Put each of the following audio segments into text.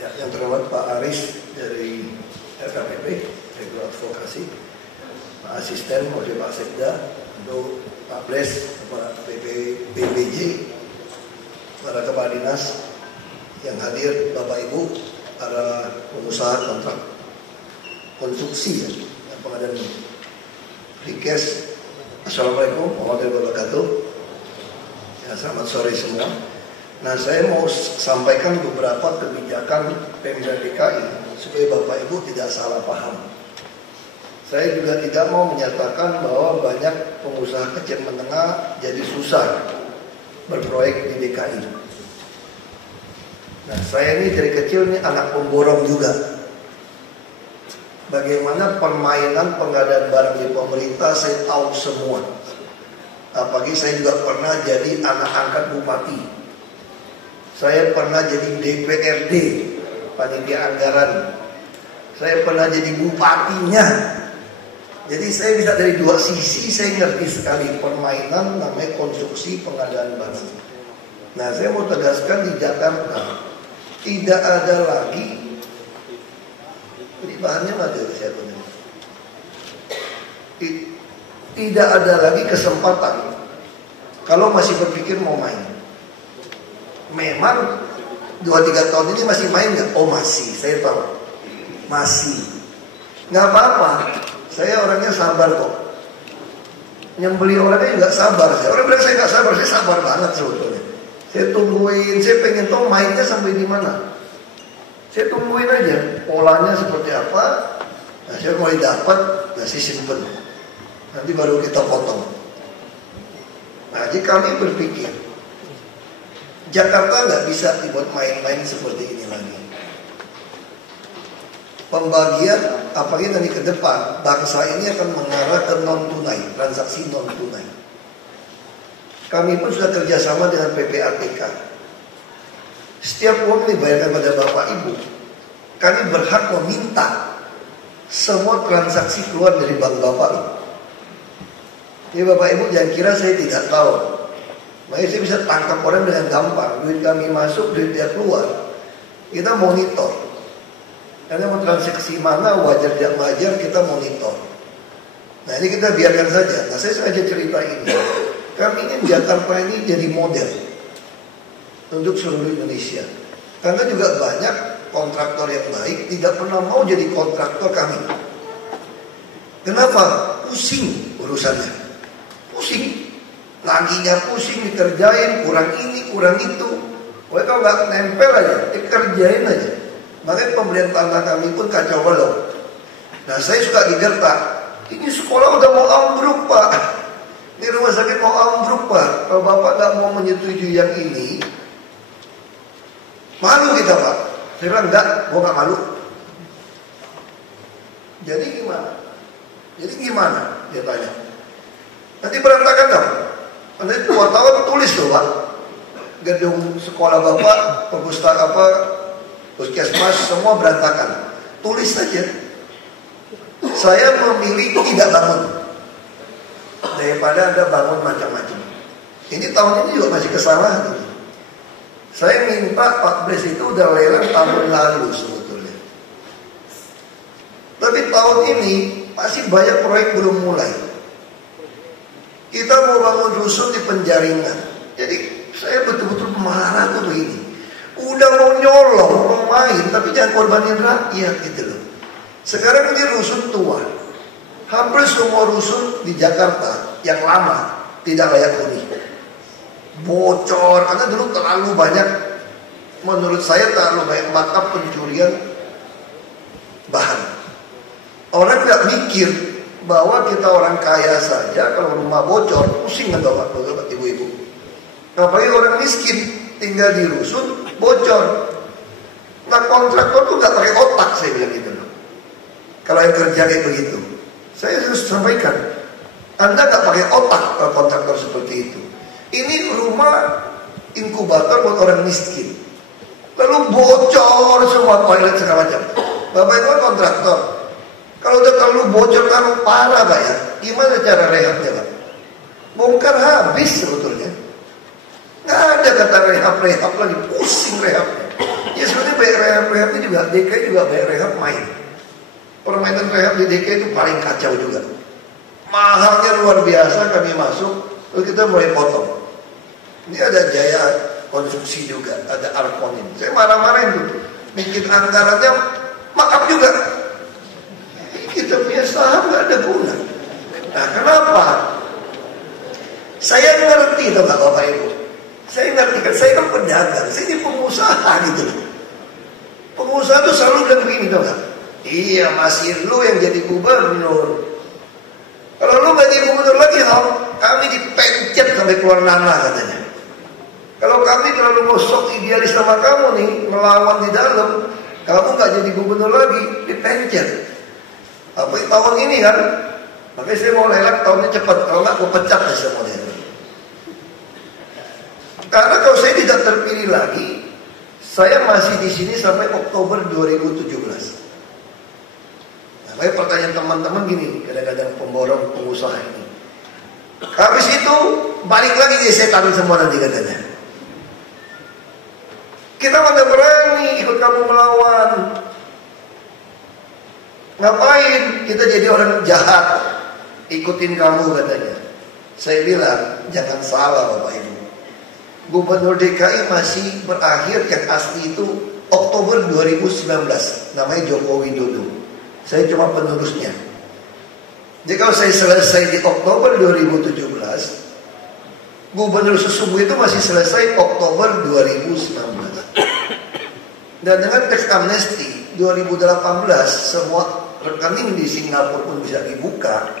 Ya, yang terhormat Pak Aris dari LKPP, Regulator Advokasi, Pak Asisten, Wakil Pak Sekda, untuk Pak Bles, Pak BBJ, para kepala dinas yang hadir, Bapak Ibu, para pengusaha kontrak konstruksi ya, pengadaan Rikes. Assalamualaikum warahmatullahi wabarakatuh. Ya, selamat sore semua. Nah, saya mau sampaikan beberapa kebijakan Pemda DKI supaya Bapak Ibu tidak salah paham. Saya juga tidak mau menyatakan bahwa banyak pengusaha kecil menengah jadi susah berproyek di DKI. Nah, saya ini dari kecil nih anak pemborong juga. Bagaimana permainan pengadaan barang di pemerintah saya tahu semua. Apalagi saya juga pernah jadi anak angkat bupati. Saya pernah jadi DPRD, panitia anggaran. Saya pernah jadi bupatinya. Jadi saya bisa dari dua sisi, saya ngerti sekali permainan namanya konstruksi pengadaan barang. Nah, saya mau tegaskan di Jakarta tidak ada lagi. Ini bahannya nggak ada saya punya. Tidak ada lagi kesempatan kalau masih berpikir mau main. Memang 2-3 tahun ini masih main nggak? Oh masih, saya tahu. Masih. Nggak apa-apa. Saya orangnya sabar kok. Nyembeli orangnya juga sabar. Orang bilang saya nggak sabar, saya sabar banget sebetulnya. Saya tungguin, saya pengen tahu mainnya sampai di mana. Saya tungguin aja polanya seperti apa. Nah, saya mulai dapat, saya simpen. Nanti baru kita potong. Nah, jadi kami berpikir Jakarta nggak bisa dibuat main-main seperti ini lagi. Pembagian apalagi nanti ke depan bangsa ini akan mengarah ke non tunai, transaksi non tunai. Kami pun sudah kerjasama dengan PPATK. Setiap uang dibayarkan pada Bapak Ibu, kami berhak meminta semua transaksi keluar dari bank Bapak Ibu. Jadi Bapak Ibu jangan kira saya tidak tahu. Makanya saya bisa tangkap orang dengan gampang. Duit kami masuk, duit dia keluar. Kita monitor. Karena mau transaksi mana, wajar tidak wajar, kita monitor. Nah ini kita biarkan saja. Nah saya sengaja cerita ini. Kami ingin Jakarta ini jadi model untuk seluruh Indonesia. Karena juga banyak kontraktor yang baik tidak pernah mau jadi kontraktor kami. Kenapa? Pusing urusannya. Pusing. Laginya pusing dikerjain, kurang ini, kurang itu. Wah kalau nggak nempel aja, dikerjain aja. Makanya pembelian tanah kami pun kacau balau. Nah saya suka digertak. Ini sekolah udah mau ambruk Pak. Ini rumah sakit mau ambruk Pak. Kalau Bapak nggak mau menyetujui yang ini, malu kita Pak. Saya bilang enggak, gua nggak malu. Jadi gimana? Dia tanya. Nanti berantakan dong. Nanti 2 tahun tulis tuh Pak. Gedung sekolah Bapak, perpustakaan apa, puskesmas semua berantakan. Tulis saja. Saya memilih tidak bangun daripada Anda bangun macam-macam. Ini tahun ini juga masih kesalahan. Saya minta Pak Bres itu udah lelang tahun lalu sebetulnya. Tapi tahun ini masih banyak proyek belum mulai. Kita mau bangun rusun di penjaringan. Jadi saya betul-betul marah tuh begini. Udah mau nyolong, mau main, tapi jangan korbanin rakyat gitu loh. Sekarang ini rusun tua. Hampir semua rusun di Jakarta yang lama tidak layak huni. Bocor, karena dulu terlalu banyak, menurut saya terlalu banyak markup pencurian bahan. Orang nggak mikir bahwa kita orang kaya saja kalau rumah bocor pusing kan bapak ibu-ibu. Apalagi orang miskin tinggal di rusun bocor. Nah kontraktor tuh nggak pakai otak saya bilang gitu loh. Kalau yang kerja kayak begitu, saya harus sampaikan, Anda nggak pakai otak kalau kontraktor seperti itu. Ini rumah inkubator buat orang miskin. Lalu bocor semua toilet segala macam. Bapak ibu kontraktor. Kalau udah terlalu bocor, terlalu parah Pak ya, gimana cara rehabnya Pak? Bongkar habis sebetulnya. Nggak ada kata rehab lagi, pusing rehabnya. Ya sebenarnya banyak rehab itu juga, DKI juga banyak rehab main. Permainan rehab di DKI itu paling kacau juga. Mahalnya luar biasa, kami masuk, lalu kita mulai potong. Ini ada Jaya Konstruksi juga, ada Arkonin. Saya marah-marahin tuh, bikin anggarannya makap juga. Kita punya saham nggak ada guna. Nah, kenapa? Saya ngerti tuh Bapak Ibu. Saya ngerti kan, saya kan pedagang, saya ini pengusaha gitu. Pengusaha tuh selalu bilang begini tuh kan. Iya, masih lu yang jadi gubernur. Kalau lu gak jadi gubernur lagi, kami dipencet sampai keluar nanah katanya. Kalau kami terlalu gosok idealis sama kamu nih, melawan di dalam, kamu gak jadi gubernur lagi, dipencet. Apa tahun ini kan? Makanya saya mau lelang tahunnya cepat, kalau gak gue pecat ya semua dia. Karena kalau saya tidak terpilih lagi, saya masih di sini sampai Oktober 2017. Makanya pertanyaan teman-teman gini, kadang-kadang pemborong pengusaha ini. Habis itu balik lagi dia setan semua nanti katanya. Kita mana berani ikut kamu melawan? Ngapain kita jadi orang jahat ikutin kamu katanya. Saya bilang jangan salah Bapak Ibu. Gubernur DKI masih berakhir yang asli itu Oktober 2019. Namanya Joko Widodo. Saya cuma penerusnya. Jadi kalau saya selesai di Oktober 2017, Gubernur sesungguhnya itu masih selesai Oktober 2019. Dan dengan teks amnesti 2018, semua rekening di Singapura pun bisa dibuka.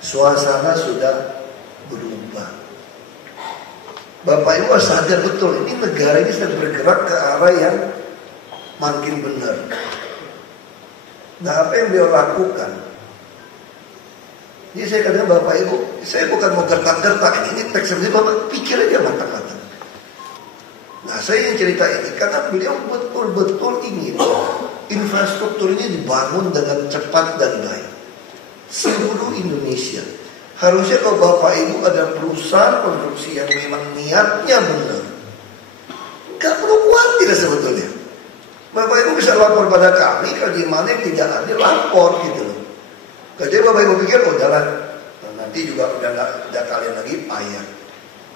Suasana sudah berubah. Bapak Ibu sadar betul, ini negara ini sedang bergerak ke arah yang makin benar. Nah, apa yang beliau lakukan? Jadi saya katakan Bapak Ibu, saya bukan mau gertak-gertak ini teks ini, Bapak pikir aja matang-matang. Nah, saya ingin cerita ini karena beliau betul-betul ingin infrastruktur ini dibangun dengan cepat dan baik. Seluruh Indonesia. Harusnya kalau Bapak Ibu ada perusahaan konstruksi yang memang niatnya benar, gak perlu khawatir sebetulnya. Bapak Ibu bisa lapor pada kami kalau di mana yang tidak adil, lapor gitu loh. Jadi Bapak Ibu pikir udahlah, nanti juga udah kalian lagi payah.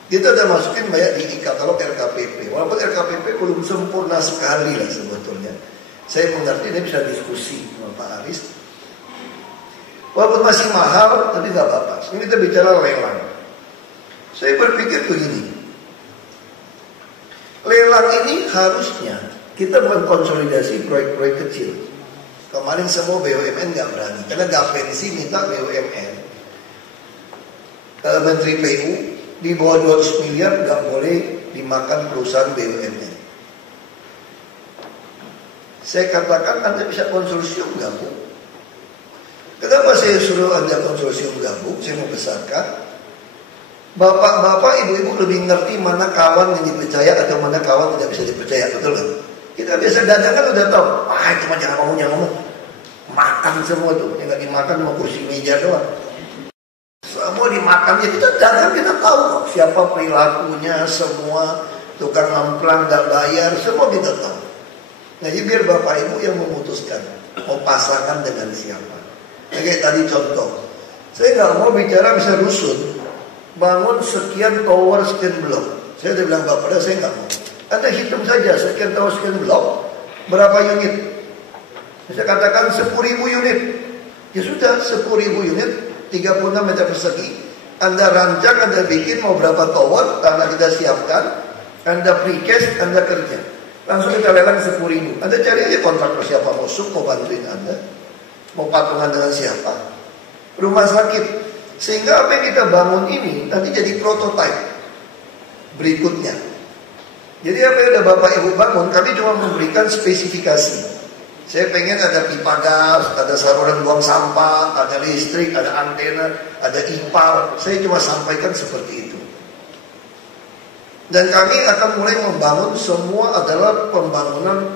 Kita udah masukin banyak di e-katalog RKPP. Walaupun RKPP belum sempurna sekali lah sebetulnya. Saya mengerti ini bisa diskusi sama Pak Aris. Walaupun masih mahal, tapi nggak apa-apa. Sekarang kita bicara lelang. Saya berpikir begini, lelang ini harusnya kita mengkonsolidasi proyek-proyek kecil. Kemarin semua BUMN nggak berani, karena Gapensi minta BUMN. Menteri PU di bawah 200 miliar nggak boleh dimakan perusahaan BUMN. Saya katakan Anda bisa konsorsium gabung. Kenapa saya suruh Anda konsorsium gabung? Saya mau besarkan. Bapak-bapak, ibu-ibu lebih ngerti mana kawan yang dipercaya atau mana kawan tidak bisa dipercaya, betul kan? Kita biasa dagang kan udah tahu. Cuma jangan ngomong. Makan semua tuh, yang nggak dimakan cuma kursi meja doang. Semua dimakan ya kita dagang, kita tahu kok siapa perilakunya, semua tukang ngamplang nggak bayar, semua kita tahu. Nah, jadi biar Bapak Ibu yang memutuskan mau pasangan dengan siapa. Kayak tadi contoh, saya nggak mau bicara bisa rusun, bangun sekian tower, sekian blok. Saya udah bilang Bapak, saya nggak mau. Anda hitung saja sekian tower, sekian blok, berapa unit? Saya katakan 10.000 unit. Ya sudah, 10.000 unit, 36 meter persegi. Anda rancang, Anda bikin mau berapa tower, tanah kita siapkan, Anda precast, Anda kerja. Langsung kita lelang 10.000. Anda cari aja kontraktor siapa, mau mau bantuin Anda. Mau patungan dengan siapa? Rumah sakit. Sehingga apa yang kita bangun ini nanti jadi prototipe berikutnya. Jadi apa yang udah Bapak Ibu bangun, kami cuma memberikan spesifikasi. Saya pengen ada pipa gas, ada saluran buang sampah, ada listrik, ada antena, ada ipal. Saya cuma sampaikan seperti itu. Dan kami akan mulai membangun semua adalah pembangunan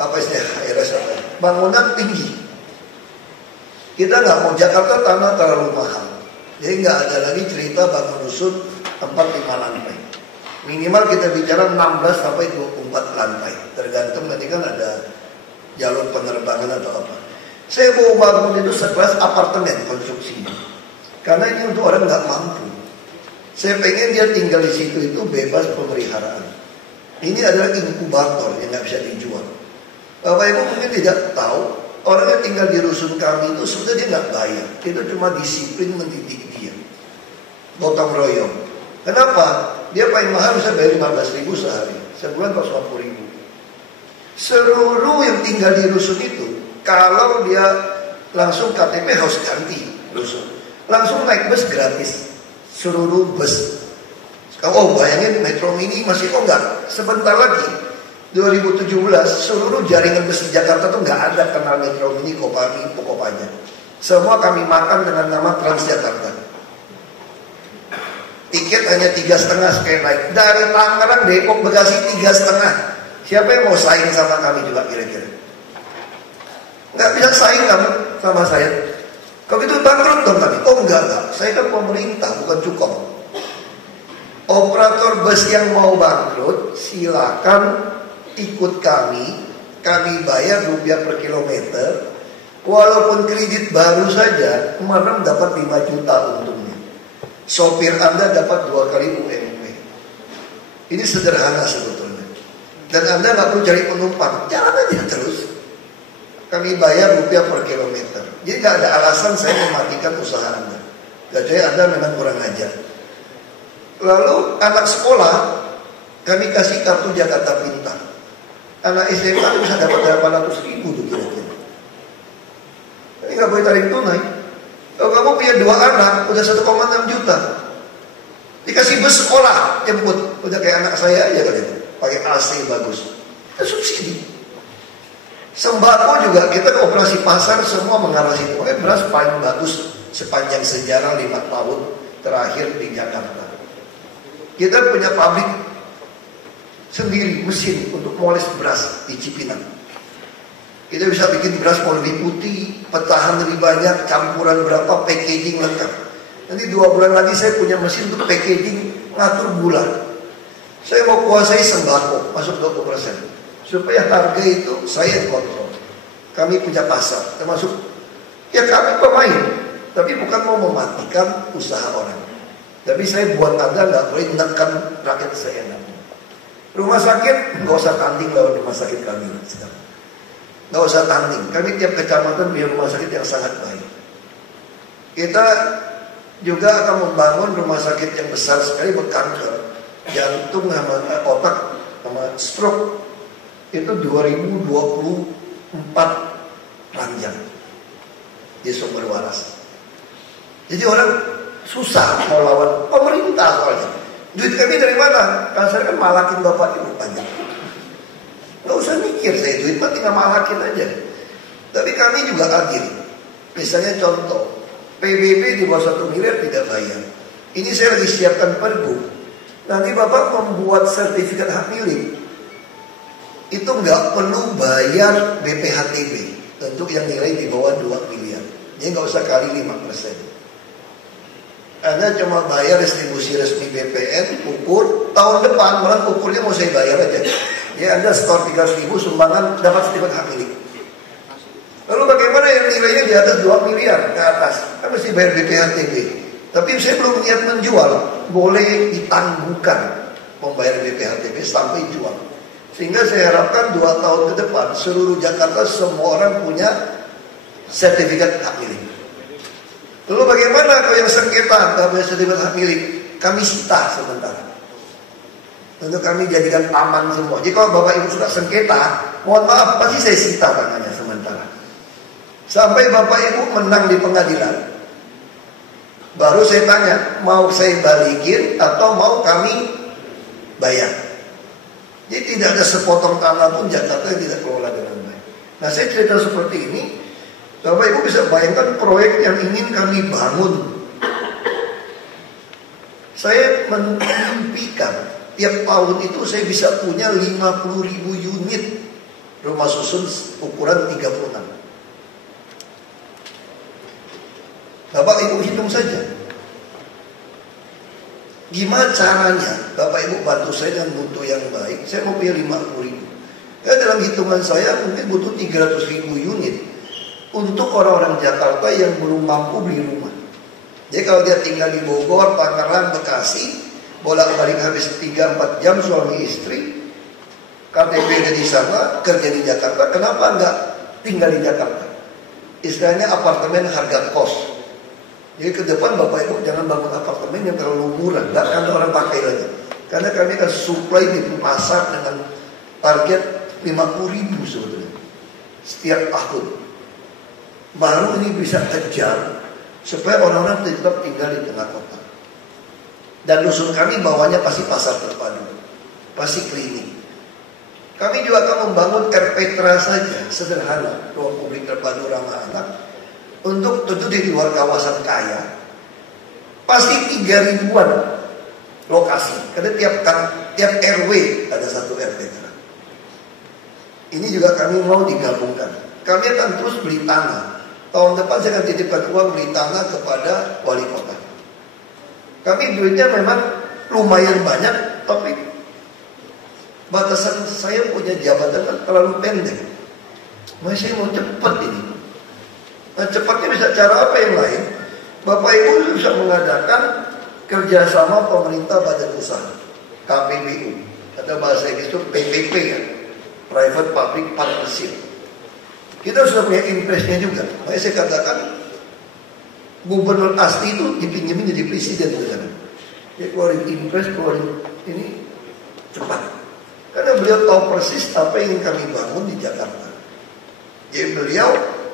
apa istilahnya, bangunan tinggi. Kita nggak mau Jakarta tanah terlalu mahal. Jadi nggak ada lagi cerita bangun rusun 4-5 lantai. Minimal kita bicara 16 sampai 24 lantai. lantai. Tergantung nanti kan ada jalur penerbangan atau apa. Saya mau bangun itu sekelas apartemen konstruksinya. Karena ini untuk orang nggak mampu. Saya pengen dia tinggal di situ itu bebas pemeliharaan. Ini adalah inkubator yang nggak bisa dijual. Bapak Ibu mungkin tidak tahu, orang yang tinggal di rusun kami itu sebenarnya dia nggak bayar. Itu cuma disiplin mendidik dia. Gotong royong. Kenapa? Dia paling mahal bisa bayar 15.000 sehari. Sebulan 450.000. Seluruh yang tinggal di rusun itu, kalau dia langsung KTP harus ganti rusun. Langsung naik bus gratis. Seluruh bus. Oh bayangin Metro Mini masih enggak. Sebentar lagi 2017 seluruh jaringan bus di Jakarta tuh nggak ada kenal Metro Mini, Kopami, Kopaja. Semua kami makan dengan nama Transjakarta. Tiket hanya 3,5 sekali naik. Dari Tangerang, Depok, Bekasi 3,5. Siapa yang mau saing sama kami juga kira-kira? Nggak bisa saing kamu sama saya. Kalau gitu bangkrut dong kami. Oh enggak. Saya kan pemerintah bukan cukup. Operator bus yang mau bangkrut silakan ikut kami. Kami bayar rupiah per kilometer. Walaupun kredit baru saja, kemarin dapat 5 juta untungnya. Sopir Anda dapat 2 kali UMP. Ini sederhana sebetulnya. Dan Anda nggak perlu cari penumpang, jalan aja terus. Kami bayar rupiah per kilometer. Jadi nggak ada alasan saya mematikan usaha Anda. Kecuali Anda memang kurang ajar. Lalu anak sekolah kami kasih kartu Jakarta Pintar. Anak SMA bisa dapat 800.000 tuh kira-kira. Ini nggak boleh tarik tunai. Kalau kamu punya 2 anak udah 1,6 juta. Dikasih bus sekolah jemput, udah kayak anak saya aja kali itu. Pakai AC bagus. Itu subsidi. Sembako juga kita ke operasi pasar semua mengarah situ. Makanya beras paling bagus sepanjang sejarah 5 tahun terakhir di Jakarta. Kita punya pabrik sendiri mesin untuk moles beras di Cipinang. Kita bisa bikin beras mau lebih putih, petahan lebih banyak, campuran berapa, packaging lengkap. Nanti 2 bulan lagi saya punya mesin untuk packaging ngatur gula. Saya mau kuasai sembako masuk 20%. Supaya harga itu saya kontrol. Kami punya pasar, termasuk ya kami pemain, tapi bukan mau mematikan usaha orang. Tapi saya buat Anda nggak boleh menekan rakyat seenaknya. Rumah sakit nggak usah tanding lawan rumah sakit kami sekarang. Nggak usah tanding. Kami tiap kecamatan punya rumah sakit yang sangat baik. Kita juga akan membangun rumah sakit yang besar sekali buat kanker, jantung, sama otak, sama stroke. Itu 2024 ranjang di Sumber Waras. Jadi orang susah mau lawan pemerintah soalnya. Duit kami dari mana? Kan saya kan malakin bapak ibu banyak. Gak usah mikir saya duit mah tinggal malakin aja. Tapi kami juga adil. Misalnya contoh, PBB di bawah 1 miliar tidak bayar. Ini saya lagi siapkan pergub. Nanti bapak membuat sertifikat hak milik. Itu nggak perlu bayar BPHTB untuk yang nilai di bawah 2 miliar. Jadi nggak usah kali 5%. Anda cuma bayar distribusi resmi BPN, ukur tahun depan, malah ukurnya mau saya bayar aja. Ya Anda store 300.000 sumbangan dapat sertifikat hak milik. Lalu bagaimana yang nilainya di atas 2 miliar ke atas? Kan mesti bayar BPHTB. Tapi saya belum niat menjual, boleh ditangguhkan membayar BPHTB sampai jual. Sehingga saya harapkan 2 tahun ke depan seluruh Jakarta semua orang punya sertifikat hak milik. Lalu bagaimana kalau yang sengketa nggak punya sertifikat hak milik? Kami sita sementara. Untuk kami jadikan aman semua. Jadi kalau bapak ibu sudah sengketa, mohon maaf pasti saya sita tangannya sementara. Sampai bapak ibu menang di pengadilan. Baru saya tanya, mau saya balikin atau mau kami bayar? Jadi tidak ada sepotong tanah pun Jakarta yang tidak kelola dengan baik. Nah saya cerita seperti ini, Bapak Ibu bisa bayangkan proyek yang ingin kami bangun. Saya memimpikan tiap tahun itu saya bisa punya 50.000 unit rumah susun ukuran 36. Bapak Ibu hitung saja. Gimana caranya Bapak Ibu bantu saya dengan mutu yang baik? Saya mau punya 50.000. dalam hitungan saya mungkin butuh 300.000 unit untuk orang-orang Jakarta yang belum mampu beli rumah. Jadi kalau dia tinggal di Bogor, Tangerang, Bekasi, bolak-balik habis 3-4 jam suami istri, KTP-nya di sana, kerja di Jakarta, kenapa enggak tinggal di Jakarta? Istilahnya apartemen harga kos. Jadi ke depan Bapak Ibu jangan bangun apartemen yang terlalu murah, enggak akan orang pakai lagi. Karena kami akan supply di pasar dengan target 50.000 sebetulnya setiap tahun. Baru ini bisa kejar supaya orang-orang tetap tinggal di tengah kota. Dan dusun kami bawahnya pasti pasar terpadu, pasti klinik. Kami juga akan membangun RPTRA saja, sederhana, ruang publik terpadu ramah anak, untuk tentu di luar kawasan kaya. Pasti 3.000-an lokasi, karena tiap RW ada satu RPTRA. Ini juga kami mau digabungkan. Kami akan terus beli tanah. Tahun depan saya akan titipkan uang beli tanah kepada wali kota. Kami duitnya memang lumayan banyak, tapi batasan saya punya jabatan kan terlalu pendek. Masih mau cepat ini. Nah, cepatnya bisa cara apa yang lain? Bapak Ibu bisa mengadakan kerjasama pemerintah badan usaha, KPBU, atau bahasa Inggris itu PPP ya, Private Public Partnership. Kita sudah punya impresnya juga. Makanya saya katakan Gubernur asli itu dipinjemin jadi presiden negara. Dia keluarin impres, keluarin ini cepat. Karena beliau tahu persis apa yang ingin kami bangun di Jakarta. Jadi beliau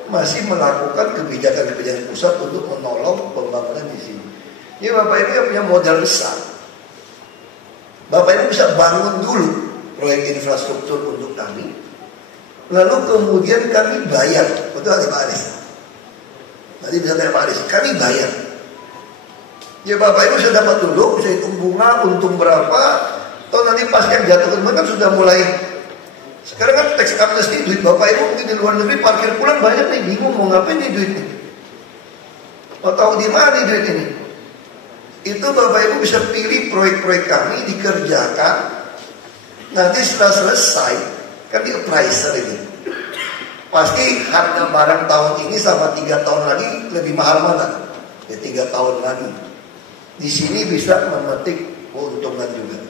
masih melakukan kebijakan-kebijakan pusat untuk menolong pembangunan di sini. Jadi Bapak Ibu yang punya modal besar, Bapak Ibu bisa bangun dulu proyek infrastruktur untuk kami, lalu kemudian kami bayar. Betul ada Pak Aris? Nanti bisa tanya Pak Aris, kami bayar. Ya Bapak Ibu sudah dapat dulu, bisa hitung bunga, untung berapa. Atau nanti pas yang jatuh ke kan sudah mulai. Sekarang kan tax amnesty, duit Bapak Ibu mungkin di luar negeri parkir pulang banyak nih, bingung mau ngapain nih duit ini. Mau tahu di mana nih duit ini? Itu Bapak Ibu bisa pilih proyek-proyek kami dikerjakan. Nanti setelah selesai kan di appraiser ini. Pasti harga barang tahun ini sama 3 tahun lagi lebih mahal mana? Ya 3 tahun lagi. Di sini bisa memetik keuntungan juga.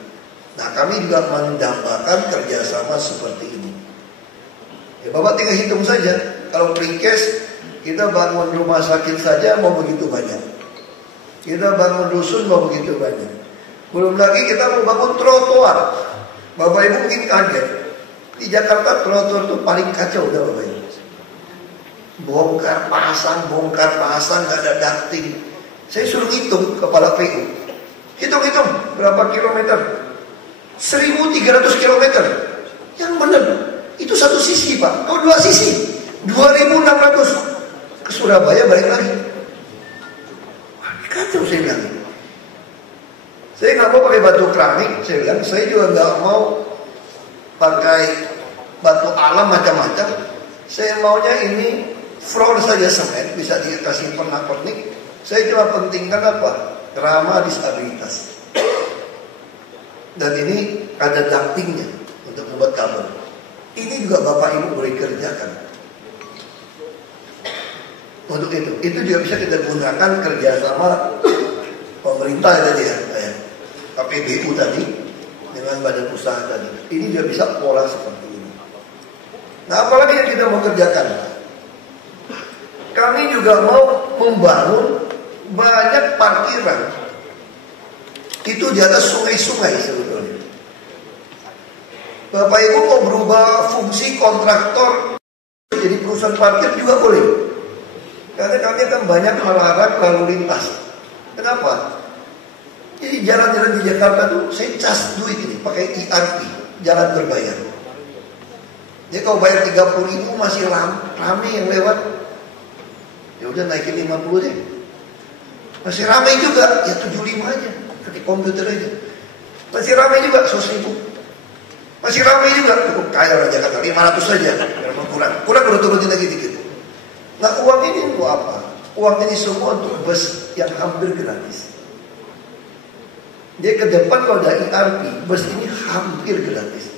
Nah kami juga mendambakan kerjasama seperti ini. Ya Bapak tinggal hitung saja. Kalau pre-cash kita bangun rumah sakit saja mau begitu banyak. Kita bangun dusun mau begitu banyak. Belum lagi kita mau bangun trotoar. Bapak Ibu mungkin kaget. Di Jakarta trotoar itu paling kacau udah Bapak Ibu. Bongkar pasang, gak ada ducting. Saya suruh hitung kepala PU. Hitung berapa kilometer? 1.300 kilometer. Yang benar itu satu sisi Pak. Oh 2 sisi 2.600. Ke Surabaya balik lagi. Wah, kacau saya bilang. Saya nggak mau pakai batu keramik. Saya bilang saya juga nggak mau pakai batu alam macam-macam. Saya maunya ini floor saja semen, bisa dikasih pernak-pernik. Saya cuma pentingkan apa? Ramah disabilitas. Dan ini ada ductingnya untuk membuat kabel. Ini juga Bapak Ibu boleh kerjakan. Untuk itu juga bisa kita gunakan kerjasama pemerintah tadi ya, kayak KPBU tadi dengan badan usaha tadi. Ini juga bisa pola seperti ini. Nah, apalagi yang kita mau kerjakan? Kami juga mau membangun banyak parkiran. Itu di atas sungai-sungai sebetulnya. Bapak Ibu mau berubah fungsi kontraktor jadi perusahaan parkir juga boleh. Karena kami akan banyak melarang lalu lintas. Kenapa? Jadi jalan-jalan di Jakarta tuh saya cas duit ini pakai IRP, jalan berbayar. Jadi kalau bayar 30.000 masih rame yang lewat. Ya udah naikin 50 deh. Masih ramai juga, ya 75 aja. Ketik komputer aja. Masih ramai juga 100.000. Masih ramai juga, cukup kaya orang Jakarta 500 saja. Kurang udah turunin lagi dikit. Nah uang ini untuk apa? Uang ini semua untuk bus yang hampir gratis. Jadi ke depan kalau ada IRP, bus ini hampir gratis.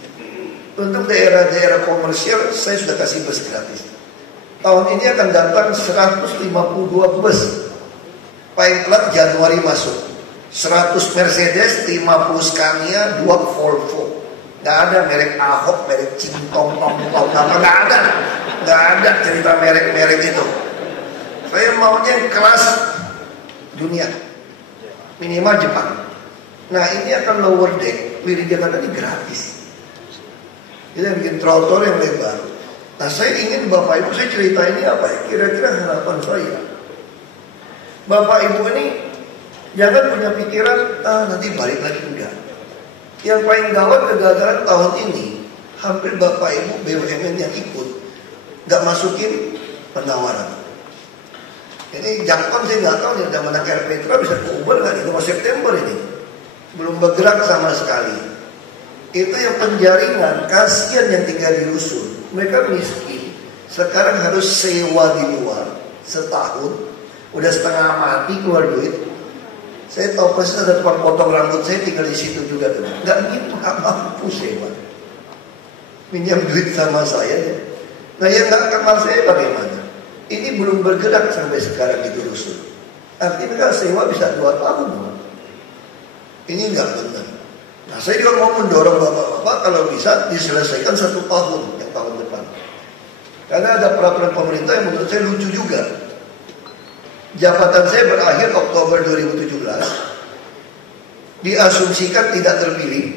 Untuk daerah-daerah komersial saya sudah kasih bus gratis. Tahun ini akan datang 152 bus. Paling telat Januari masuk. 100 Mercedes, 50 Scania, 2 Volvo. Nggak ada merek Ahok, merek Cintong, nggak ada cerita merek-merek itu. Saya maunya kelas dunia, minimal Jepang. Nah ini akan lower deck, Wiri Jakarta ini gratis. Kita bikin trotoar yang lebar. Nah saya ingin Bapak Ibu, saya cerita ini apa ya? Kira-kira harapan saya. Bapak Ibu ini jangan punya pikiran, nanti balik lagi, enggak. Yang paling gawat kegagalan tahun ini, hampir Bapak Ibu BUMN yang ikut nggak masukin penawaran. Ini Jangkon saya nggak tahu nih, udah menang Air Petra bisa Uber nggak nih? 5 September ini belum bergerak sama sekali. Itu yang penjaringan, kasihan yang tinggal di rusun. Mereka miskin, sekarang harus sewa di luar setahun, udah setengah mati keluar duit. Saya tahu persis ada tukang potong rambut, saya tinggal di situ juga tuh. Nggak mampu sewa. Minjam duit sama saya. Nah yang nggak kenal saya bagaimana? Ini belum bergerak sampai sekarang itu rusun. Artinya kan sewa bisa 2 tahun. Ini nggak benar. Nah saya juga mau mendorong bapak-bapak kalau bisa diselesaikan 1 tahun yang tahun depan. Karena ada peraturan pemerintah yang menurut saya lucu juga. Jabatan saya berakhir Oktober 2017. Diasumsikan tidak terpilih,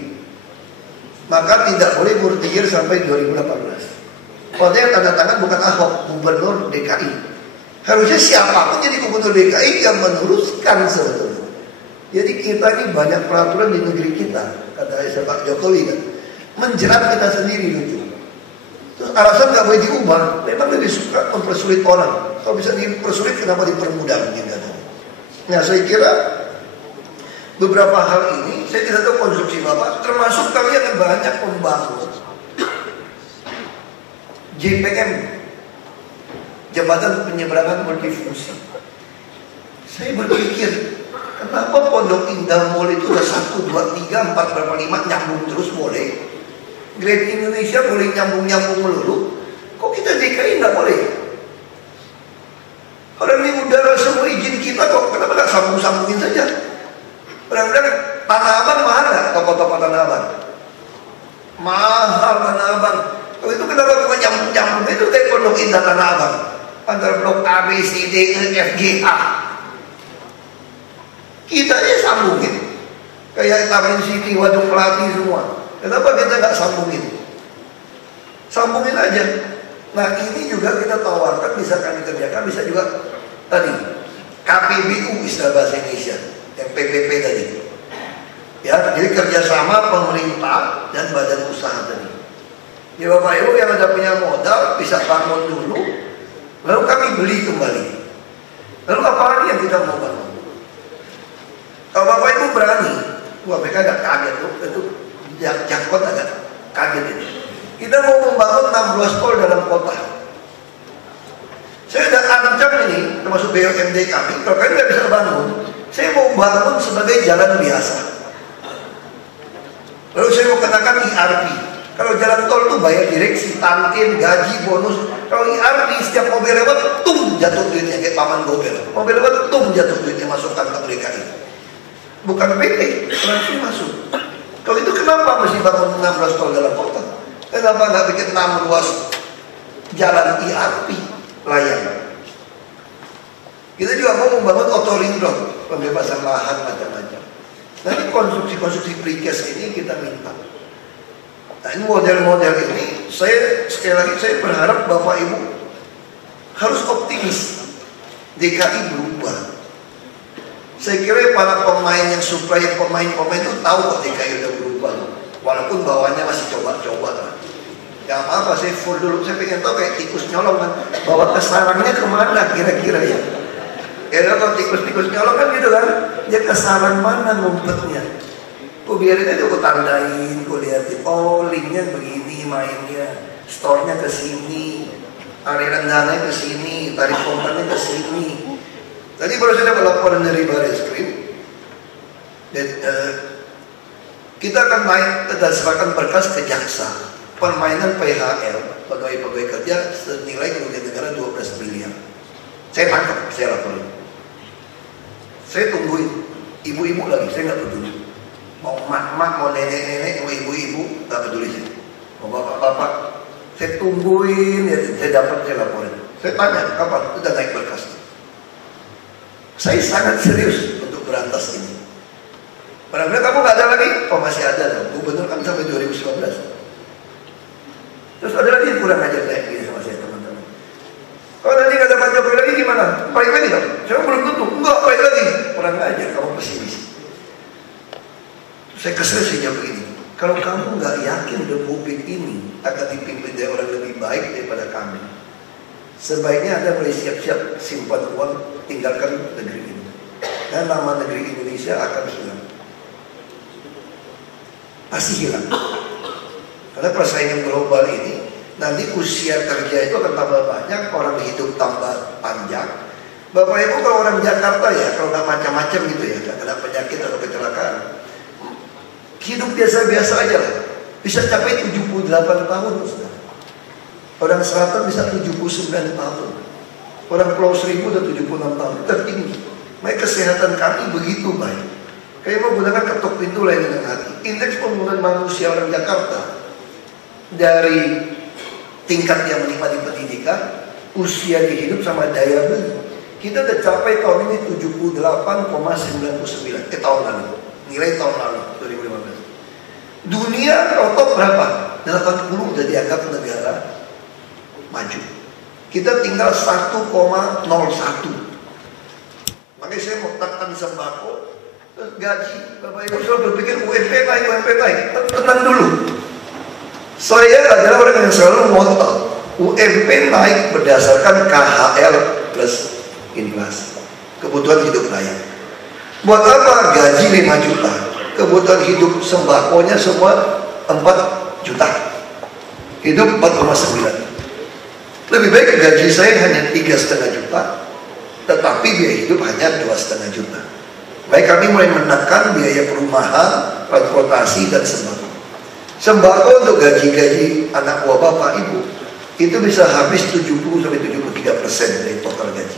maka tidak boleh murtiyir sampai 2018. Padahal yang tanda tangan bukan Ahok, gubernur DKI. Harusnya siapapun jadi gubernur DKI yang meneruskan sebetulnya. Jadi kita ini banyak peraturan di negeri kita, kata Pak Jokowi kan, menjerat kita sendiri lucu. Terus alasan nggak boleh diubah, memang lebih suka mempersulit orang. Kalau bisa dipersulit, kenapa dipermudah gitu. Nah saya kira beberapa hal ini, saya tidak tahu konstruksi Bapak, termasuk kalian yang banyak membangun JPM, Jembatan Penyeberangan Multifungsi. Saya berpikir, kenapa Pondok Indah Mall itu udah 1, 2, 3, 4, berapa 5 nyambung terus boleh? Grand Indonesia boleh nyambung-nyambung melulu. Kok kita DKI nggak boleh? Orang ini udara semua izin kita kok, kenapa nggak sambung-sambungin saja? Kadang-kadang Tanah Abang mahal nggak? Toko-toko Tanah Abang mahal. Tanah Abang kalau itu kenapa bukan nyambung-nyambung? Itu kayak Pondok Indah Tanah Abang, antara blok A, B, C, D, E, F, G, A. Kita aja sambungin kayak Taman City, Waduk Melati semua. Kenapa kita nggak sambungin? Sambungin aja. Nah ini juga kita tawarkan, bisa kami kerjakan, bisa juga tadi KPBU istilah bahasa Indonesia, yang PPP tadi. Ya, jadi kerjasama pemerintah dan badan usaha tadi. Ya Bapak Ibu yang ada punya modal bisa bangun dulu, lalu kami beli kembali. Lalu apa lagi yang kita mau bangun? Kalau Bapak Ibu berani, wah mereka agak kaget tuh, itu Jangkon agak kaget ini. Kita mau membangun 6 ruas tol dalam kota. Saya sudah ancam ini, termasuk BUMD kami, kalau kalian nggak bisa bangun, saya mau bangun sebagai jalan biasa. Lalu saya mau kenakan IRP. Kalau jalan tol itu bayar direksi, tantin, gaji, bonus. Kalau IRP setiap mobil lewat, tung jatuh duitnya kayak paman gobel. Mobil lewat, tung jatuh duitnya masuk kantong DKI. Bukan PT, langsung masuk. Kalau itu kenapa mesti bangun 6 ruas tol dalam kota? Kenapa nggak bikin 6 ruas jalan IRP layang? Kita juga mau membangun auto-ring road, pembebasan lahan macam-macam. Nanti konstruksi-konstruksi precast ini kita minta. Nah ini model-model ini, saya sekali lagi saya berharap Bapak Ibu harus optimis. DKI berubah. Saya kira para pemain yang supply, pemain-pemain itu tahu kok DKI udah berubah. Walaupun bawahnya masih coba-coba. Gak apa-apa, saya full dulu. Saya pengen tahu kayak tikus nyolong kan, bawa ke sarangnya kemana kira-kira ya. Ya kalau tikus-tikus nyolong kan gitu kan, dia ke sarang mana ngumpetnya. Kok biarin aja, aku tandain, aku liatin, oh linknya begini mainnya, store-nya ke sini, aliran dananya ke sini, tarik pompanya ke sini. Tadi baru saja laporan dari Barreskrim, dan kita akan naik dan serahkan berkas ke jaksa. permainan PHL, pegawai-pegawai kerja senilai kerugian negara 12 miliar. Saya tangkap, saya laporin. Saya tungguin, ibu-ibu lagi, saya nggak peduli. Mau mak-mak, mau nenek-nenek, mau ibu-ibu, nggak peduli saya. Mau bapak-bapak, saya tungguin, ya, saya dapat, saya laporin. Saya tanya, kapan? Udah naik berkas. Saya sangat serius untuk berantas ini. Padahal kamu nggak ada lagi? Oh masih ada loh. Gubernur kan sampai 2019. Terus ada lagi yang kurang ajar kayak gini sama saya teman-teman. Kalau nanti nggak ada Pak Jokowi lagi gimana? Baik lagi dong? Saya belum tentu. Enggak baik lagi. Kurang ajar, kamu pesimis. Saya kesel sehingga begini. Kalau kamu nggak yakin Republik ini akan dipimpin dari orang lebih baik daripada kami, sebaiknya Anda mulai siap-siap simpan uang, tinggalkan negeri ini. Dan nama negeri Indonesia akan hilang. Pasti hilang. Karena persaingan global ini, nanti usia kerja itu akan tambah banyak, orang hidup tambah panjang. Bapak Ibu kalau orang Jakarta ya, kalau nggak macam-macam gitu ya, nggak kena penyakit atau kecelakaan, hidup biasa-biasa aja lah. Bisa capai 78 tahun. Orang selatan bisa 79 tahun. Orang Pulau Seribu udah 76 tahun. Tertinggi. Makanya kesehatan kami begitu baik. Kayak mau gunakan ketuk pintu lain dengan hati. Indeks pembangunan manusia orang Jakarta dari tingkat yang menikmati pendidikan, usia dihidup sama daya beli, kita udah capai tahun ini 78,99 tahun lalu, nilai tahun lalu 2015. Dunia top berapa? 80 udah dianggap negara maju. Kita tinggal 1,01. Makanya saya mau tekan sembako, gaji. Bapak Ibu selalu berpikir UMP naik, UMP naik. Tenang dulu. Saya adalah orang yang selalu ngotot UMP naik berdasarkan KHL plus inflasi, kebutuhan hidup layak. Buat apa gaji 5 juta, kebutuhan hidup sembakonya semua 4 juta, hidup 4,9. Lebih baik gaji saya hanya 3,5 juta, tetapi biaya hidup hanya 2,5 juta. Baik, kami mulai menekan biaya perumahan, transportasi dan sembako. Sembako untuk gaji-gaji anak buah bapak ibu itu bisa habis 70-73% dari total gaji.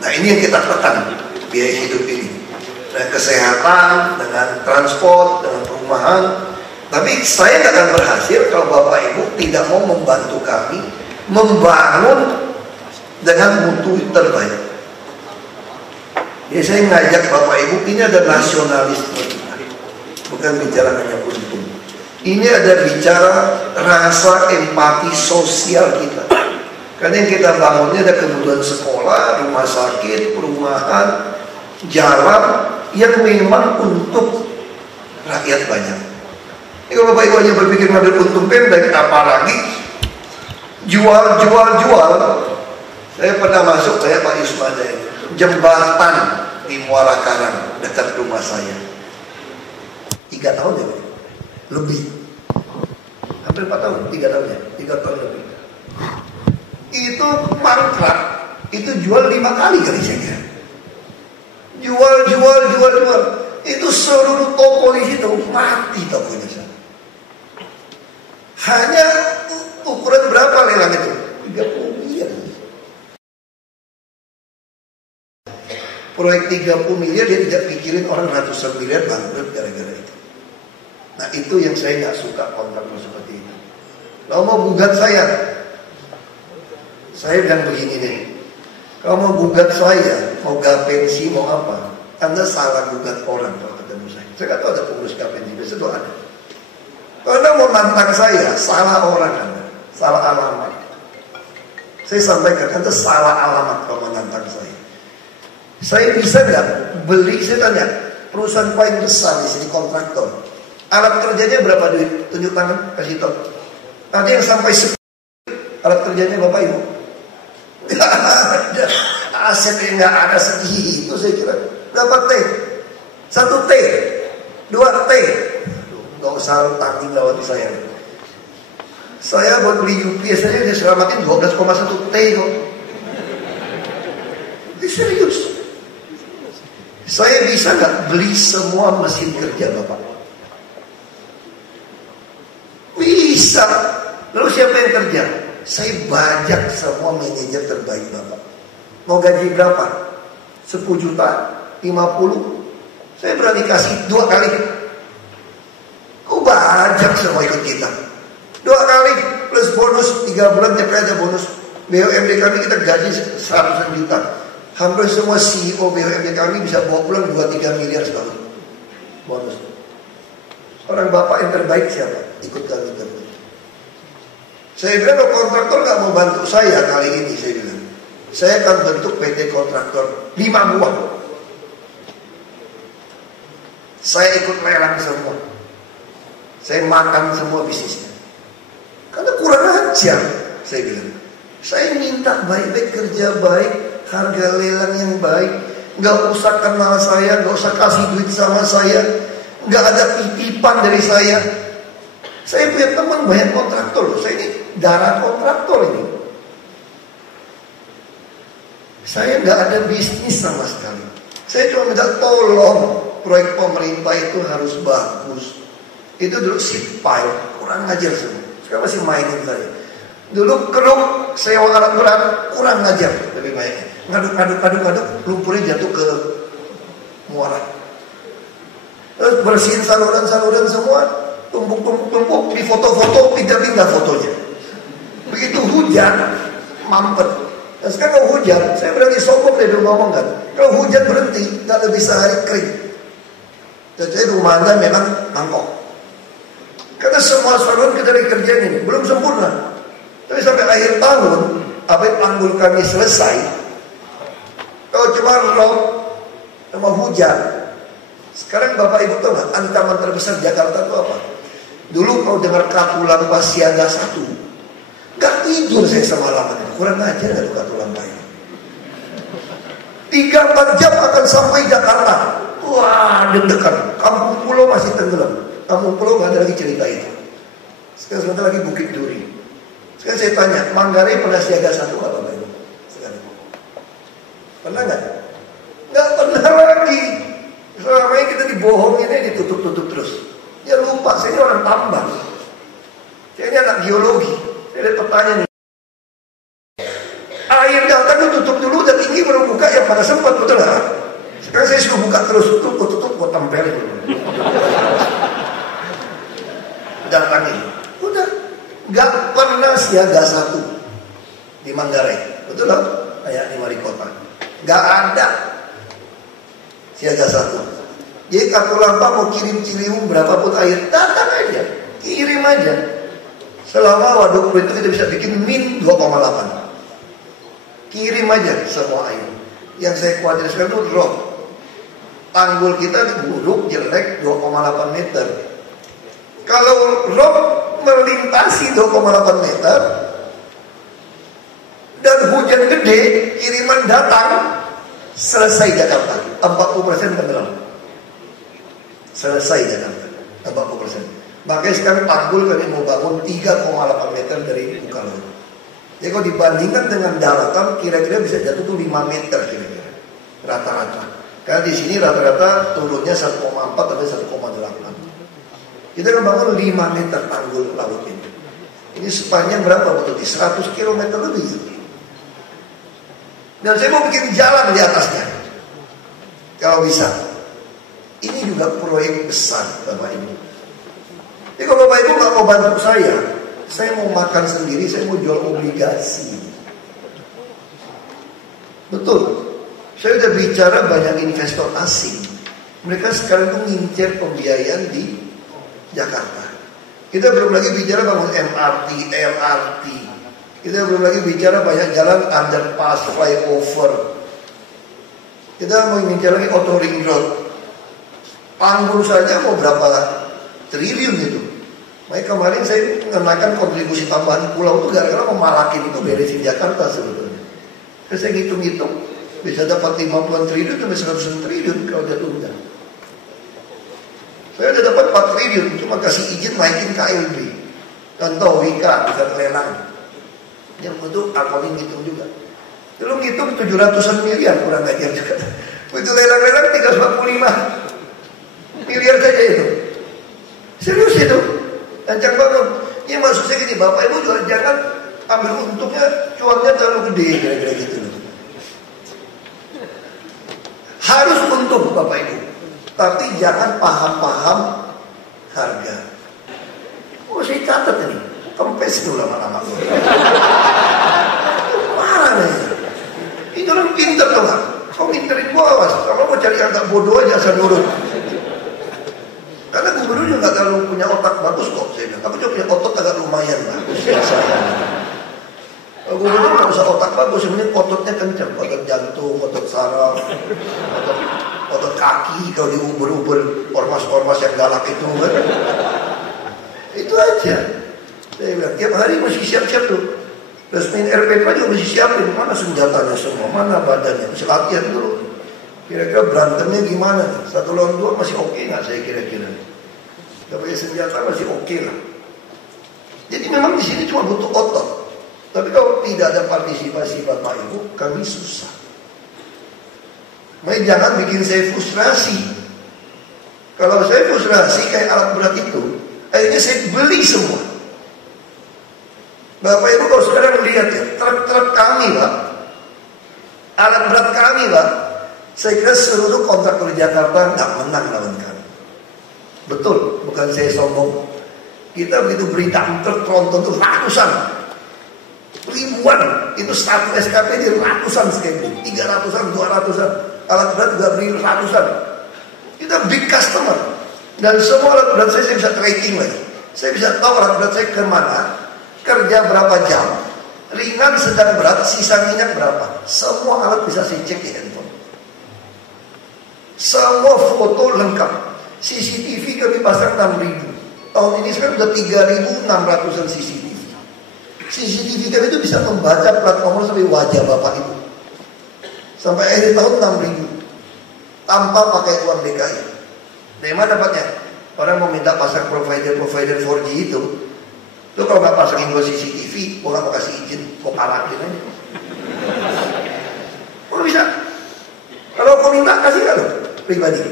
Nah ini yang kita tekan, biaya hidup ini, dengan kesehatan, dengan transport, dengan perumahan. Tapi saya tidak akan berhasil kalau bapak ibu tidak mau membantu kami membangun dengan mutu terbaik. Jadi saya ngajak bapak ibu, ini ada nasionalisme kita, bukan bicara hanya untung. Ini ada bicara rasa empati sosial kita. Karena yang kita bangunnya ada kebutuhan sekolah, rumah sakit, perumahan, jalan yang memang untuk rakyat banyak. Ini kalau Bapak Ibu hanya berpikir ngambil untung pendek, apalagi jual. Saya pernah masuk, saya Pak Yusmada, jembatan di Muara Karang dekat rumah saya. 3 tahun ya, lebih, hampir 4 tahun, 3 tahun ya, 3 tahun lebih. Itu mangkrak, itu jual 5 kali saya kira. Jual. Itu seluruh toko di situ mati tokonya. Hanya ukuran berapa lelang itu? 30 miliar. Proyek 30 miliar dia tidak pikirin orang ratusan miliar bangkrut gara-gara itu. Nah itu yang saya nggak suka kontrak seperti itu. Kalau mau gugat saya bilang begini nih, kalau mau gugat saya, mau gapensi, mau apa, Anda salah gugat orang kalau ketemu saya. Saya nggak tahu ada pengurus gapensi, biasa doa ada. Kalau Anda mau nantang saya, salah orang Anda, salah alamat. Saya sampaikan, Anda salah alamat kalau mau nantang saya. Saya bisa nggak beli, saya tanya, perusahaan paling besar di sini kontraktor, alat kerjanya berapa duit? Tunjuk tangan, kasih tahu. Ada yang sampai alat kerjanya Bapak Ibu? Gak ada, asetnya nggak ada segitu saya kira. Berapa T? 1 T, 2 T. Nggak usah tanggung jawab saya. Saya buat beli UPS saja dia selamatin 12,1 T kok. Ini serius. Saya bisa nggak beli semua mesin kerja Bapak? Bisa. Lalu siapa yang kerja? Saya bajak semua manajer terbaik Bapak. Mau gaji berapa? 10 juta? 50? Saya berani kasih 2 kali. Kau bajak semua ikut kita. 2 kali plus bonus 3 bulan tiap kali ada bonus. BUMD kami kita gaji 100 juta. Hampir semua CEO BUMD kami bisa bawa pulang 2-3 miliar setahun bonus. Orang Bapak yang terbaik siapa? Ikut kami terus. Saya bilang kalau kontraktor gak mau bantu saya kali ini, saya bilang saya akan bentuk PT kontraktor 5 buah. Saya ikut lelang semua. Saya makan semua bisnisnya. Karena kurang ajar, saya bilang. Saya minta baik-baik, kerja baik, harga lelang yang baik. Gak usah kenal saya, gak usah kasih duit sama saya, gak ada titipan dari saya. Saya punya teman banyak kontraktor. Saya ini darah kontraktor ini. Saya gak ada bisnis sama sekali. Saya cuma minta tolong proyek pemerintah itu harus bagus. Itu dulu seat pile, kurang ajar semua. Sekarang masih mainin saya. Dulu keruk sewa alat berat, kurang ajar lebih baiknya. Ngaduk, lumpurnya jatuh ke muara. Terus bersihin saluran semua, tumpuk, di foto-foto, pindah-pindah fotonya. Begitu hujan, mampet. Dan sekarang kalau hujan, saya berani sombong dari dulu ngomong kan. Kalau hujan berhenti, gak lebih sehari kering. Jadi rumah Anda memang mangkok. Karena semua saluran kita lagi kerjain ini, belum sempurna. Tapi sampai akhir tahun, apabila tanggul kami selesai, kalau cuma rob sama hujan. Sekarang Bapak Ibu tahu nggak ancaman terbesar Jakarta itu apa? Dulu kalau dengar Katulampa siaga 1, nggak tidur saya semalaman. Kurang ajar nggak Katulampa ini. 3-4 jam akan sampai Jakarta. Wah, deg-degan. Kampung Pulau masih tenggelam. Kampung Pulau nggak ada lagi cerita itu. Sekarang sebentar lagi Bukit Duri. Sekarang saya tanya, Manggarai pernah siaga 1 nggak Bapak Ibu? Sekarang pernah nggak? Nggak pernah lagi. Selama ini kita dibohongin aja, ditutup-tutup terus. Ya lupa, saya ini orang tambang. Saya ini anak geologi. Saya ada pertanyaan nih. Air datang tutup dulu, dan tinggi baru buka yang pada sempat, betul nggak? Sekarang saya suka buka terus, tutup, gue tempelin. Datangin. Udah, nggak pernah siaga 1 di Manggarai, betul lah? Kayak di Marikota, nggak ada siaga 1. Jadi Katulampa mau kirim Ciliwung berapapun air, datang aja, kirim aja. Selama waduk itu kita bisa bikin min 2,8. Kirim aja semua air. Yang saya khawatir sekarang itu drop. Tanggul kita buruk, jelek, 2,8 meter. Kalau rob melintasi 2,8 meter dan hujan gede, kiriman datang, selesai Jakarta. 40% tenggelam. Selesai Jakarta, 40%. Makanya sekarang tanggul kami mau bangun 3,8 meter dari muka laut. Jadi kalau dibandingkan dengan daratan, kira-kira bisa jatuh tuh 5 meter kira-kira rata-rata. Karena di sini rata-rata turunnya 1,4 sampai 1,8. Kita akan bangun 5 meter tanggul laut ini. Ini sepanjang berapa betul? 100 km lebih. Dan saya mau bikin jalan di atasnya, kalau bisa. Ini juga proyek besar Bapak Ibu. Jadi kalau Bapak Ibu nggak mau bantu saya mau makan sendiri, saya mau jual obligasi. Betul. Saya udah bicara banyak investor asing. Mereka sekarang tuh ngincer pembiayaan di Jakarta. Kita belum lagi bicara bangun MRT, LRT. Kita belum lagi bicara banyak jalan underpass, flyover. Kita mau bicara lagi auto ring road. Tanggul saja mau berapa triliun itu. Makanya kemarin saya mengenakan kontribusi tambahan pulau itu gara-gara memalakin itu beresin Jakarta sebetulnya. Terus saya hitung-hitung bisa dapat 50 triliun sampai 100 triliun kalau jatuh hujan. Saya udah dapat 4 triliun, cuma kasih izin naikin KLB. Contoh Wika bisa lelang. Yang untuk akunting ngitung juga. Lalu ngitung 700-an miliar kurang ajar juga. Begitu lelang-lelang 345 miliar saja itu. Serius itu. Lancang banget. Ya maksud saya gini, Bapak Ibu juga jangan ambil untungnya, cuannya terlalu gede, kira-kira gitu loh. Harus untung Bapak Ibu, tapi jangan paham-paham harga. Oh saya catat ini, kempes itu lama-lama. Marah nih. Itu orang pinter tuh kan. Kau minterin gua, awas. Kalau mau cari agak bodoh aja asal nurut. Karena gubernur juga gak terlalu punya otak bagus kok, saya bilang. Aku cuma punya otot agak lumayan bagus. Gubernur gak usah otak bagus, sebenarnya ototnya kencang. Otot jantung, otot saraf, otot kaki. Kalau diuber-uber ormas-ormas yang galak itu kan. Itu aja. Saya bilang, tiap hari masih siap-siap tuh. Resmin RPP juga mesti siapin, mana senjatanya semua, mana badannya, mesti latihan dulu. Kira-kira berantemnya gimana? 1 lawan 2 masih oke nggak saya kira-kira? Gak pakai senjata masih oke lah. Jadi memang di sini cuma butuh otot. Tapi kalau tidak ada partisipasi Bapak Ibu, kami susah. Makanya jangan bikin saya frustrasi. Kalau saya frustrasi kayak alat berat itu, akhirnya saya beli semua. Bapak Ibu kalau sekarang lihat ya, truk-truk kami Pak, alat berat kami Pak, saya kira seluruh kontraktor Jakarta nggak menang lawan kami. Betul, bukan saya sombong. Kita begitu berita truk tronton itu ratusan, ribuan, itu satu SKP di ratusan sekali, 300-an, 200-an, alat berat juga beri ratusan. Kita big customer, dan semua alat berat saya bisa tracking lagi. Saya bisa tahu alat berat saya kemana, kerja berapa jam, ringan, sedang, berat, sisa minyak berapa. Semua alat bisa saya cek di handphone. Semua foto lengkap. CCTV kami pasang 6.000. Tahun ini sekarang sudah 3.600-an CCTV. CCTV kami itu bisa membaca plat nomor sampai wajah Bapak Ibu. Sampai akhir tahun 6.000. Tanpa pakai uang DKI. Dari mana dapatnya? Orang mau minta pasang provider 4G itu. Lu kalau gak pasangin gue CCTV, gue gak mau kasih izin, gue parahin aja. Kok bisa? Kalau kau minta, kasih gak lo? Pribadi.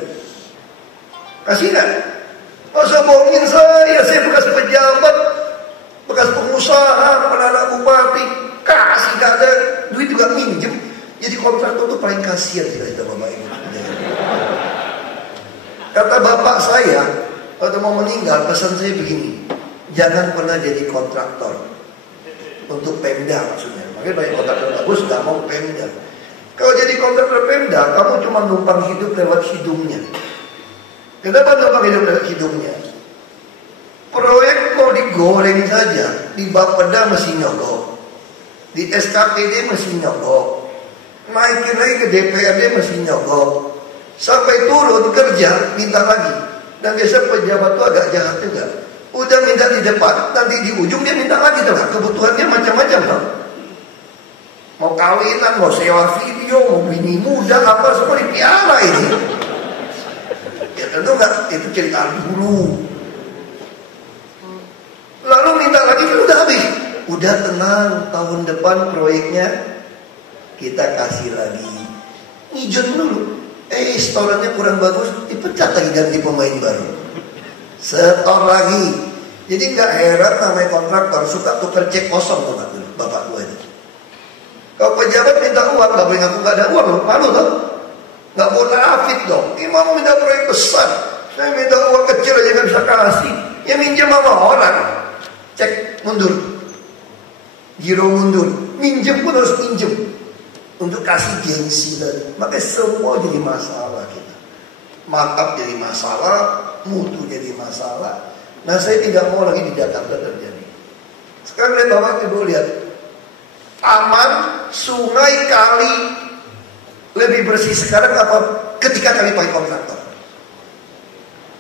Kasih gak? Masa bohongin saya bekas pejabat, bekas pengusaha, anak bupati, kasih gak ada, duit juga minjem. Jadi kontraktor itu paling kasihan sih kita Bapak Ibu. Kata bapak saya, waktu mau meninggal, pesan saya begini. Jangan pernah jadi kontraktor untuk Pemda maksudnya. Makanya banyak kontraktor bagus gak mau Pemda. Kalau jadi kontraktor Pemda, kamu cuma numpang hidup lewat hidungnya. Kenapa numpang hidup lewat hidungnya? Proyek mau digoreng saja, di Bapeda mesti nyogok, di SKPD mesti nyogok, naikin lagi ke DPRD mesti nyogok, sampai turun kerja minta lagi. Dan biasa pejabat itu agak jahat juga. Udah minta di depan, nanti di ujung dia minta lagi tuh. Kebutuhannya macam-macam loh. Mau kawinan, mau sewa video, mau bini muda, apa semua dipiara ini. Ya tentu enggak, itu cerita dulu. Lalu minta lagi kan udah habis. Udah tenang, tahun depan proyeknya kita kasih lagi. Ngijon dulu. Setorannya kurang bagus, dipecat lagi ganti pemain baru. Setor lagi. Jadi nggak heran namanya kontraktor suka tukar cek kosong tuh bapak gue ini. Kalau pejabat minta uang nggak boleh ngaku nggak ada uang, malu tuh. Nggak boleh nafit dong. Ini mau minta proyek besar, saya minta uang kecil aja nggak bisa kasih. Ya minjem sama orang, cek mundur, giro mundur, minjem pun harus minjem untuk kasih gengsi tadi. Makanya semua jadi masalah kita. Markup jadi masalah, mutu jadi masalah. Nah saya tidak mau lagi di Jakarta terjadi. Sekarang lihat Bapak Ibu lihat, taman, sungai, kali lebih bersih sekarang apa ketika kami pakai kontraktor?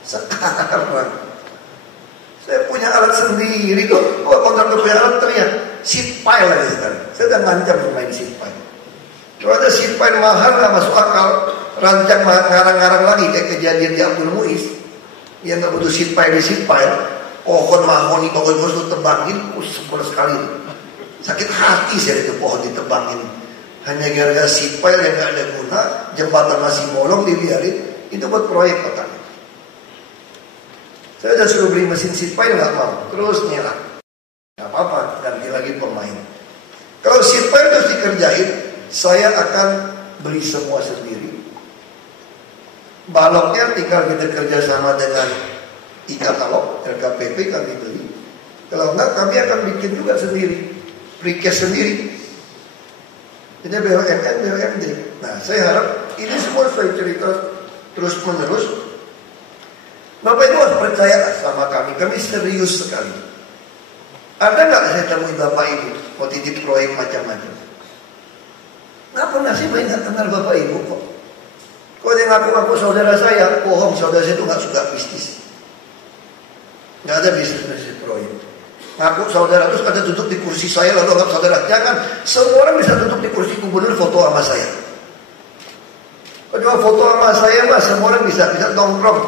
Sekarang saya punya alat sendiri tuh. Kontraktor punya alat teriak seat pile lagi sekarang. Saya udah ngancam main seat pile. Kalau ada seat pile mahal nggak masuk akal, rancang ngarang-ngarang lagi kayak kejadian di Abdul Muiz. Yang nggak butuh seat pile, pohon mahoni, pohon itu tebangin, sebel sekali. Sakit hati saya itu pohon ditebangin. Hanya gara-gara seat pile yang nggak ada guna, jembatan masih bolong dibiarin, itu buat proyek katanya. Saya udah suruh beli mesin seat pile nggak mau, terus nyerah. apa-apa, ganti lagi pemain. Kalau sheet pile terus dikerjain, saya akan beli semua sendiri. Baloknya tinggal kita kerjasama dengan e-katalog, LKPP kami beli. Kalau enggak, kami akan bikin juga sendiri, precast sendiri. Ini BUMN, BUMD. Nah, saya harap ini semua saya cerita terus menerus. Bapak Ibu harus percaya sama kami serius sekali. Ada nggak saya temui Bapak Ibu mau titip proyek macam-macam? Nggak pernah sih, banyak kenal Bapak Ibu kok. Kok dia ngaku-ngaku saudara saya, bohong, saudara saya itu nggak suka bisnis. Nggak ada bisnis proyek. Ngaku saudara terus ada duduk di kursi saya lalu anggap saudara. Jangan, semua orang bisa duduk di kursi gubernur foto sama saya. Kalau foto sama saya mas, semua orang bisa nongkrong.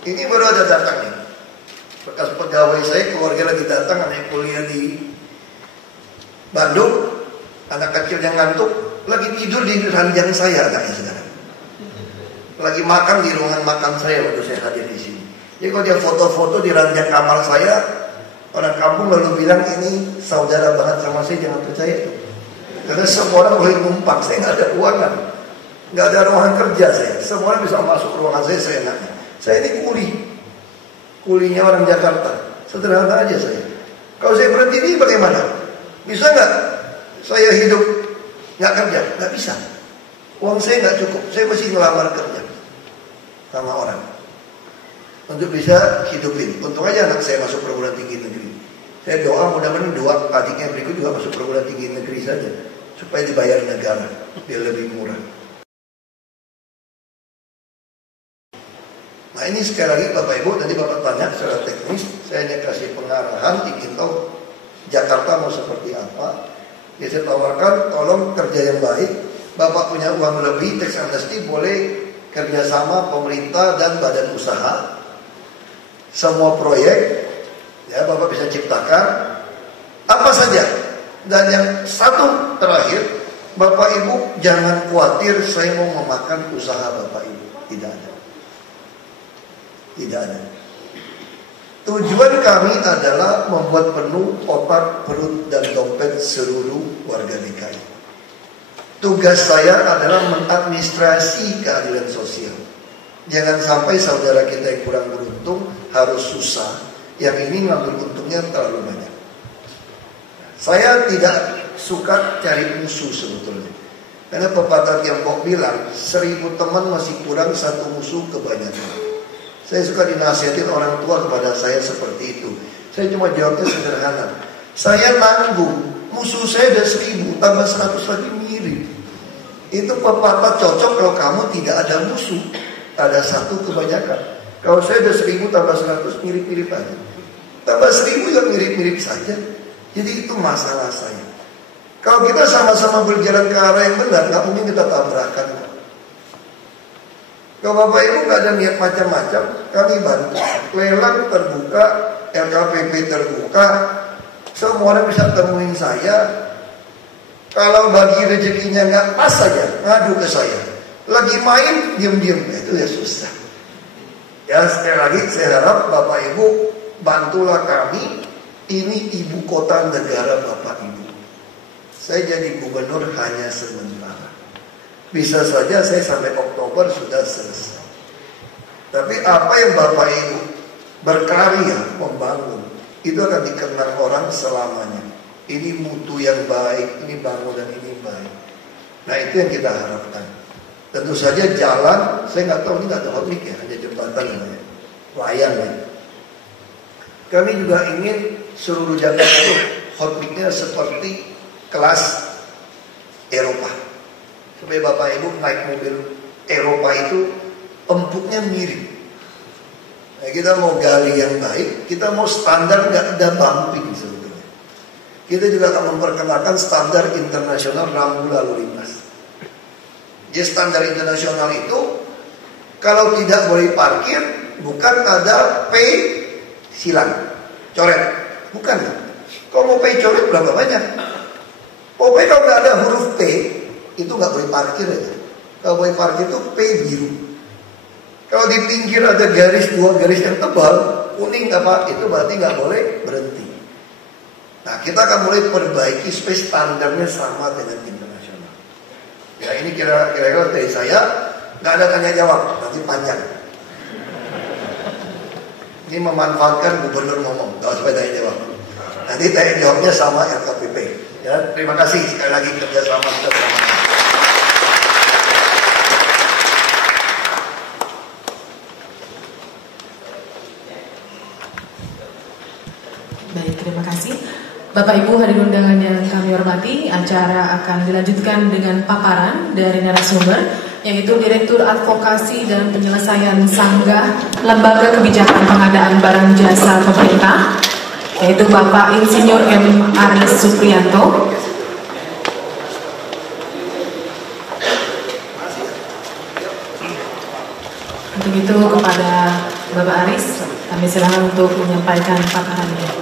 Ini baru ada datang nih. Bekas pegawai saya, keluarga lagi datang, anak kuliah di Bandung, anak kecil yang ngantuk, lagi tidur di ranjang saya anaknya sekarang. Lagi makan di ruangan makan saya waktu saya hadir di sini. Jadi kalau dia foto-foto di ranjang kamar saya, orang kampung lalu bilang ini saudara banget sama saya, jangan percaya itu. Karena semua orang boleh numpang, saya nggak ada uangan, nggak ada ruangan kerja saya. Semua orang bisa masuk ruangan saya enaknya. Saya ini kulinya orang Jakarta, sederhana aja saya. Kalau saya berhenti ini bagaimana? Bisa nggak saya hidup nggak kerja? Nggak bisa. Uang saya nggak cukup, saya mesti ngelamar kerja sama orang untuk bisa hidupin. Untung aja anak saya masuk perguruan tinggi negeri. Saya doa mudah-mudahan dua adiknya berikut juga masuk perguruan tinggi negeri saja, supaya dibayar negara biar lebih murah. Nah ini sekali lagi Bapak Ibu, tadi Bapak tanya secara teknis, saya hanya kasih pengarahan, ingin tahu Jakarta mau seperti apa. Ya saya tawarkan, tolong kerja yang baik. Bapak punya uang lebih, tax amnesty, boleh kerjasama pemerintah dan badan usaha. Semua proyek, ya Bapak bisa ciptakan apa saja. Dan yang satu terakhir, Bapak Ibu jangan khawatir saya mau memakan usaha Bapak Ibu. Tidak ada. Tidak ada. Tujuan kami adalah membuat penuh otak, perut, dan dompet seluruh warga DKI. Tugas saya adalah mengadministrasi keadilan sosial. Jangan sampai saudara kita yang kurang beruntung harus susah, yang ini ngambil untungnya terlalu banyak. Saya tidak suka cari musuh sebetulnya. Karena pepatah Tiongkok bilang 1000 teman masih kurang 1 musuh kebanyakan. Saya suka dinasihatin orang tua kepada saya seperti itu. Saya cuma jawabnya sederhana. Saya nanggung, musuh saya ada 1000 tambah 100 lagi mirip. Itu pepatah cocok kalau kamu tidak ada musuh, ada 1 kebanyakan. Kalau saya ada 1000 tambah 100 mirip-mirip aja. Tambah 1000 juga mirip-mirip saja. Jadi itu masalah saya. Kalau kita sama-sama berjalan ke arah yang benar, nggak mungkin kita tabrakan. Kalau Bapak Ibu nggak ada niat macam-macam, kami bantu. Lelang terbuka, LKPP terbuka, semua orang bisa temuin saya. Kalau bagi rezekinya nggak pas saja, ngadu ke saya. Lagi main, diem-diem, itu ya susah. Ya sekali lagi saya harap Bapak Ibu bantulah kami. Ini ibu kota negara Bapak Ibu. Saya jadi gubernur hanya sementara. Bisa saja saya sampai Oktober sudah selesai. Tapi apa yang Bapak Ibu berkarya membangun, itu akan dikenang orang selamanya. Ini mutu yang baik, ini bangunan ini baik. Nah itu yang kita harapkan. Tentu saja jalan, saya nggak tahu ini nggak ada hotmik ya, hanya jembatan namanya, layang ya. Kami juga ingin seluruh Jakarta itu hotmiknya seperti kelas Eropa. Supaya Bapak Ibu naik mobil Eropa itu empuknya mirip. Nah, kita mau gali yang baik, kita mau standar nggak ada bumping sebetulnya. Kita juga akan memperkenalkan standar internasional rambu lalu lintas. Jadi standar internasional itu kalau tidak boleh parkir, bukan ada pay silang, coret, bukan. Kalau mau pay coret berapa banyak? Pokoknya kalau nggak ada huruf P, itu nggak boleh parkir aja. Kalau boleh parkir itu P biru. Kalau di pinggir ada garis, 2 garis yang tebal, kuning apa, itu berarti nggak boleh berhenti. Nah, kita akan mulai perbaiki supaya standarnya sama dengan internasional. Ya, ini kira-kira dari saya. Nggak ada tanya jawab, nanti panjang. Ini memanfaatkan gubernur ngomong, nggak usah tanya jawab. Nanti tanya jawabnya sama LKPP. Ya, terima kasih sekali lagi kerjasama kita bersama. Baik, terima kasih. Bapak Ibu hadirin undangan yang kami hormati, acara akan dilanjutkan dengan paparan dari narasumber, yaitu Direktur Advokasi dan Penyelesaian Sanggah Lembaga Kebijakan Pengadaan Barang Jasa Pemerintah, yaitu Bapak Insinyur M. Aris Supriyanto. Untuk itu kepada Bapak Aris, kami silakan untuk menyampaikan paparannya.